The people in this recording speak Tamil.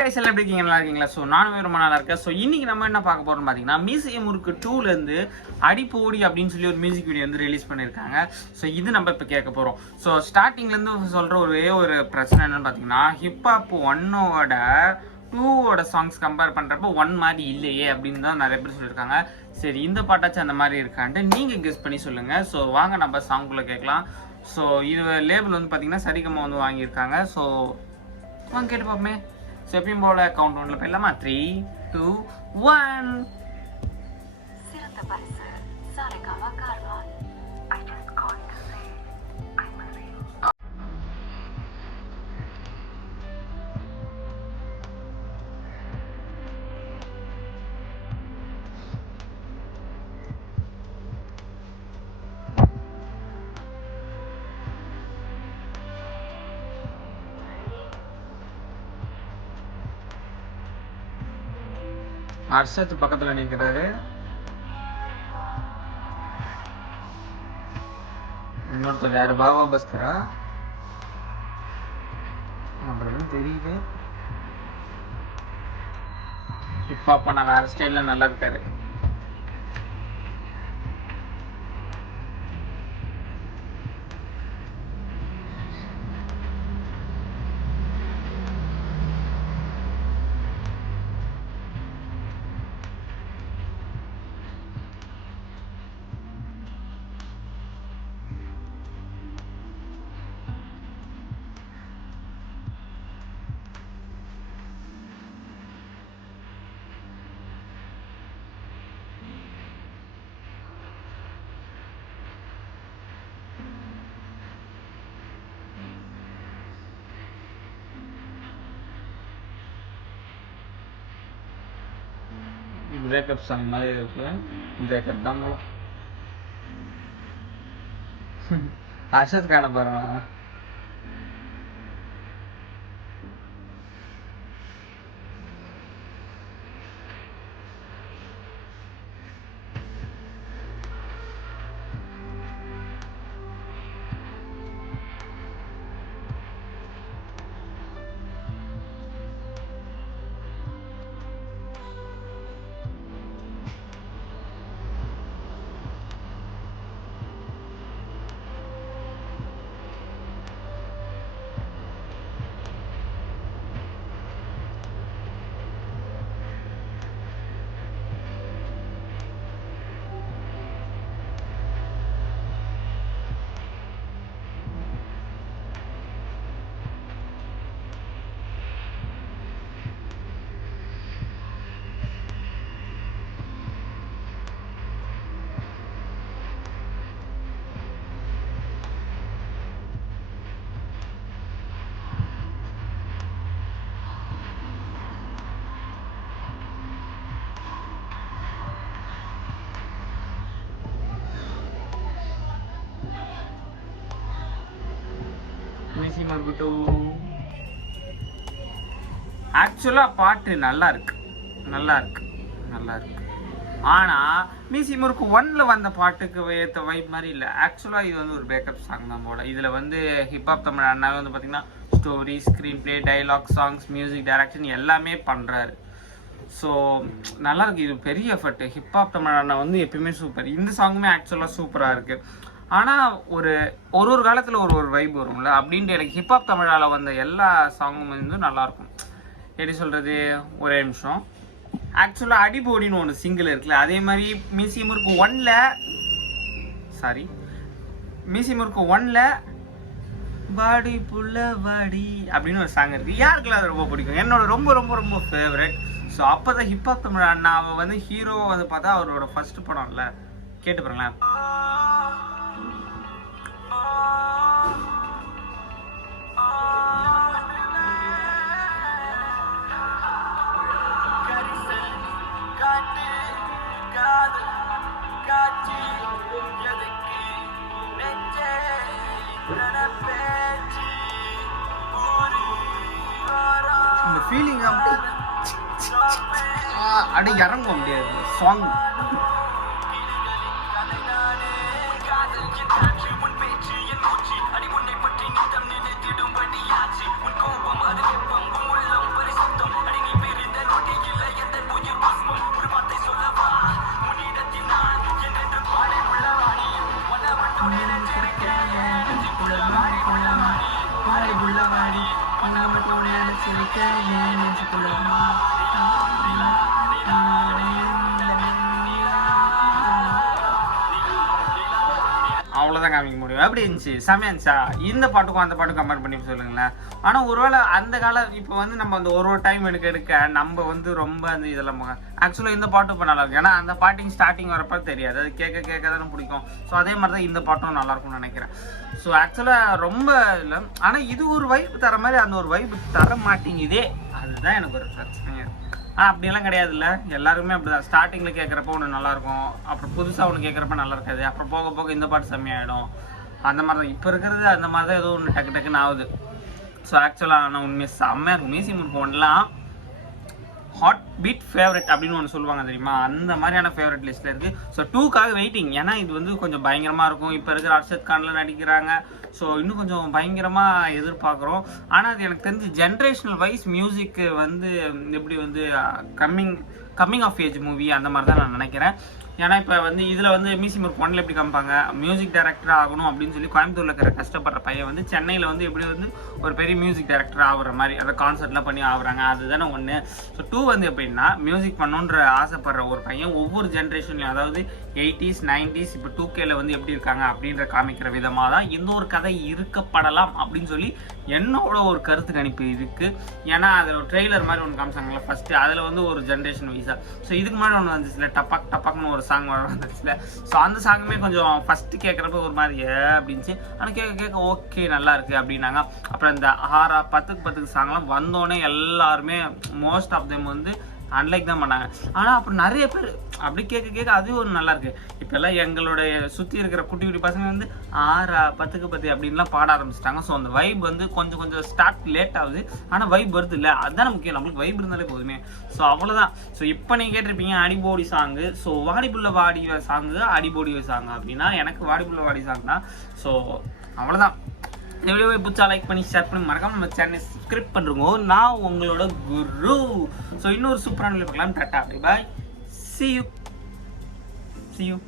எல்லாம் எப்படி இருக்கீங்க? நல்லா இருக்கீங்களா? ஸோ நானும் ரொம்ப நல்லா இருக்கேன். ஸோ இன்னைக்கு நம்ம என்ன பார்க்க போறோம்னு பார்த்தீங்கன்னா, மீசை முறுக்கு 2லேருந்து அடிப்போடி அப்படின்னு சொல்லி ஒரு மியூசிக் வீடியோ வந்து ரிலீஸ் பண்ணியிருக்காங்க. ஸோ இது நம்ம இப்போ கேட்க போகிறோம். ஸோ ஸ்டார்டிங்லேருந்து சொல்கிற ஒரே ஒரு பிரச்சனை என்னன்னு பார்த்தீங்கன்னா, ஹிப்ஹாப் 1ஓட 2ஓட சாங்ஸ் கம்பேர் பண்ணுறப்போ 1 மாதிரி இல்லையே அப்படின்னு தான் நிறைய பேர் சொல்லியிருக்காங்க. சரி, இந்த பாட்டாச்சும் அந்த மாதிரி இருக்கான்ட்டு நீங்கள் கெஸ் பண்ணி சொல்லுங்கள். ஸோ வாங்க நம்ம சாங்குள்ளே கேட்கலாம். ஸோ இது லேபிள் வந்து பார்த்தீங்கன்னா சரிகமா வந்து வாங்கியிருக்காங்க. ஸோ வாங்க கேட்டு பார்ப்போமே. ஸோ எப்பயும் போல கவுண்ட் ஒன்ல போயிடலாமா? 3, 2, 1. சிறந்த பரிசு Saregama Carvaan. I just called to say I miss you. Harshad பக்கத்துல நிற்கிறாரு. இன்னொருத்தர் யாரு? பாபா பஸ்கரா? அப்புறம் தெரியுது. ஹிப்ஹாப் பண்ண வேற ஸ்டைல்ல நல்லா இருக்காரு. பிரேக்கப் சாங் மாதிரி இருக்கு. பிரேக்கப் தான் போல. ஹர்ஷத் காண பாருங்க. ஆக்சுவலா பாட்டு நல்லா இருக்கு. ஆனா மீசி முறுக்கு 1ல வந்த பாட்டுக்கு ஏற்ற வைப் மாதிரி இல்லை. ஆக்சுவலா இது வந்து ஒரு பிரேக்கப் சாங் தான் போல. இதுல வந்து ஹிப்ஹாப் தமிழ் அண்ணாவே வந்து பாத்தீங்கன்னா story, screen play, dialogue, songs, music direction எல்லாமே பண்றாரு. ஸோ நல்லா இருக்கு. இது பெரிய எஃபர்ட். ஹிப்ஹாப் தமிழ் அண்ணா வந்து எப்பயுமே சூப்பர். இந்த சாங்குமே ஆக்சுவலா சூப்பரா இருக்கு. ஆனால் ஒரு காலத்தில் ஒரு வைப் வரும்ல அப்படின்ட்டு எனக்கு ஹிப்ஹாப் தமிழால் வந்த எல்லா சாங்கும் வந்து நல்லாயிருக்கும். எப்படி சொல்கிறது, ஒரே நிமிஷம். ஆக்சுவலாக அடிபோடின்னு ஒன்று சிங்கிள் இருக்குல்ல, அதே மாதிரி மீசி முறுக்கு 1ல பாடி புள்ள வாடி அப்படின்னு ஒரு சாங் இருக்குது. யாருக்கெல்லாம் அது ரொம்ப பிடிக்கும்? என்னோட ரொம்ப ரொம்ப ரொம்ப ஃபேவரட். ஸோ அப்போ தான் ஹிப்ஹாப் தமிழ் அண்ணாவை வந்து ஹீரோ வந்து பார்த்தா அவரோட ஃபர்ஸ்ட் படம் இல்லை. கேட்டு பாருங்களேன். இந்த ஃபீலிங் அப்படி இறங்க முடியாது சாங். அவ்வளோதான் காமிக்க முடியும். எப்படி இருந்துச்சு? செமையா இருந்துச்சா? இந்த பாட்டுக்கும் அந்த பாட்டுக்கும் கம்பேர் பண்ணி சொல்லுங்களேன். ஆனால் ஒருவேளை அந்த காலம் இப்போ வந்து நம்ம அந்த ஒரு டைம் எடுக்க நம்ம வந்து ரொம்ப அந்த இதெல்லாம் ஆக்சுவலாக இந்த பாட்டும் இப்போ நல்லா இருக்கும். ஏன்னா அந்த பாட்டிங் ஸ்டார்டிங் வரப்போ தெரியாது, அது கேட்க தானே பிடிக்கும். ஸோ அதே மாதிரி தான் இந்த பாட்டும் நல்லா இருக்கும்னு நினைக்கிறேன். ஸோ ஆக்சுவலாக ரொம்ப இல்லை, ஆனால் இது ஒரு வைப் தர மாதிரி அந்த ஒரு வைப் தர மாட்டேங்குதே, அதுதான் எனக்கு ஒரு பிரச்சனைங்க. அப்படியெல்லாம் கிடையாது இல்லை, எல்லாருமே அப்படிதான். ஸ்டார்டிங்கில் கேட்குறப்ப ஒன்று நல்லாயிருக்கும், அப்புறம் புதுசாக ஒன்று கேட்குறப்ப நல்லா இருக்காது, அப்புறம் போக போக இந்த பாட்டு செம்மையாயிடும். அந்த மாதிரி தான் இப்போ இருக்கிறது. அந்த மாதிரி தான் ஏதோ ஒன்று டக்குன்னு ஆகுது. ஸோ ஆக்சுவலாக ஆனால் உண்மையாக செம்மையாக இருக்கும். மியூசியம் இருக்கும் ஒன்றுலாம் ஹாட் பீட் ஃபேவரட் அப்படின்னு ஒன்று சொல்லுவாங்க தெரியுமா, அந்த மாதிரியான ஃபேவரட் லிஸ்ட்டில் இருக்குது. ஸோ 2க்காக வெயிட்டிங். ஏன்னா இது வந்து கொஞ்சம் பயங்கரமாக இருக்கும். இப்போ இருக்கிற அர்ஷத் கான்ல நடிக்கிறாங்க. ஸோ இன்னும் கொஞ்சம் பயங்கரமாக எதிர்பார்க்குறோம். ஆனால் அது எனக்கு தெரிஞ்சு ஜென்ரேஷனல் வைஸ் மியூசிக்கு வந்து எப்படி வந்து கம்மிங் ஆஃப் ஏஜ் மூவி அந்த மாதிரி தான் நான் நினைக்கிறேன். ஏன்னா இப்போ வந்து இதில் வந்து மியூசியம் ஒரு பொண்ணில் எப்படி காமிப்பாங்க, மியூசிக் டைரக்டர் ஆகணும் அப்படின்னு சொல்லி கோயம்புத்தூரில் இருக்கிற கஷ்டப்படுற பையன் வந்து சென்னையில் வந்து எப்படி வந்து ஒரு பெரிய மியூசிக் டைரக்டர் ஆகுற மாதிரி அதை கான்சர்ட்லாம் பண்ணி ஆகுறாங்க, அதுதானே ஒன்று. ஸோ 2 வந்து எப்படின்னா மியூசிக் பண்ணணுன்ற ஆசைப்படுற ஒரு பையன் ஒவ்வொரு ஜென்ரேஷன்லையும், அதாவது 80s 90s இப்போ 2Kல வந்து எப்படி இருக்காங்க அப்படின்ற காமிக்கிற விதமாக தான் இந்த ஒரு கதை இருக்கப்படலாம் அப்படின்னு சொல்லி என்னோட ஒரு கருத்து கணிப்பு இருக்குது. ஏன்னா அதில் ஒரு ட்ரெய்லர் மாதிரி ஒன்று காமிச்சாங்களா ஃபஸ்ட்டு, அதில் வந்து ஒரு ஜென்ரேஷன் வைஸாக. ஸோ இதுக்கு முன்னாடி ஒன்று வந்துச்சுல டப்பாக்னு ஒரு சாங் வந்துச்சுல. ஸோ அந்த சாங்குமே கொஞ்சம் ஃபஸ்ட்டு கேட்குறப்ப ஒரு மாதிரி அப்படின்ச்சு. ஆனால் கேட்க ஓகே நல்லா இருக்குது அப்படின்னாங்க. அப்புறம் இந்த 10க்கு சாங்லாம் வந்தோடனே எல்லாருமே மோஸ்ட் ஆஃப் தெம் வந்து அன்லைக் தான் பண்ணாங்க. ஆனால் அப்புறம் நிறைய பேர் அப்படி கேட்க அது ஒரு நல்லா இருக்கு. இப்போல்லாம் எங்களுடைய சுற்றி இருக்கிற குட்டி பசங்க வந்து 10க்கு அப்படின்லாம் பாட ஆரம்பிச்சிட்டாங்க. ஸோ அந்த வைப் வந்து கொஞ்சம் ஸ்டார்ட் லேட் ஆகுது, ஆனால் வைப் வருது இல்லை, அதுதான் முக்கியம். நம்மளுக்கு வைப் இருந்தாலே போதுமே. ஸோ அவ்வளோதான். ஸோ இப்போ நீங்கள் கேட்டிருப்பீங்க அடிபோடி சாங்கு. ஸோ வாடிபுள்ள வாடி சாங்கு அடிபோடி சாங் அப்படின்னா எனக்கு வாடிபுள்ள வாடி சாங் தான். ஸோ அவ்வளோதான். இந்த வீடியோவை பிடிச்சா லைக் பண்ணி ஷேர் பண்ணி மறக்காம நம்ம சேனலை சப்ஸ்கிரைப் பண்ணுறோங்க. நான் உங்களோட குரு. ஸோ இன்னொரு சூப்பரான வீடியோ பார்க்கலாம். Tata, bye bye, see you.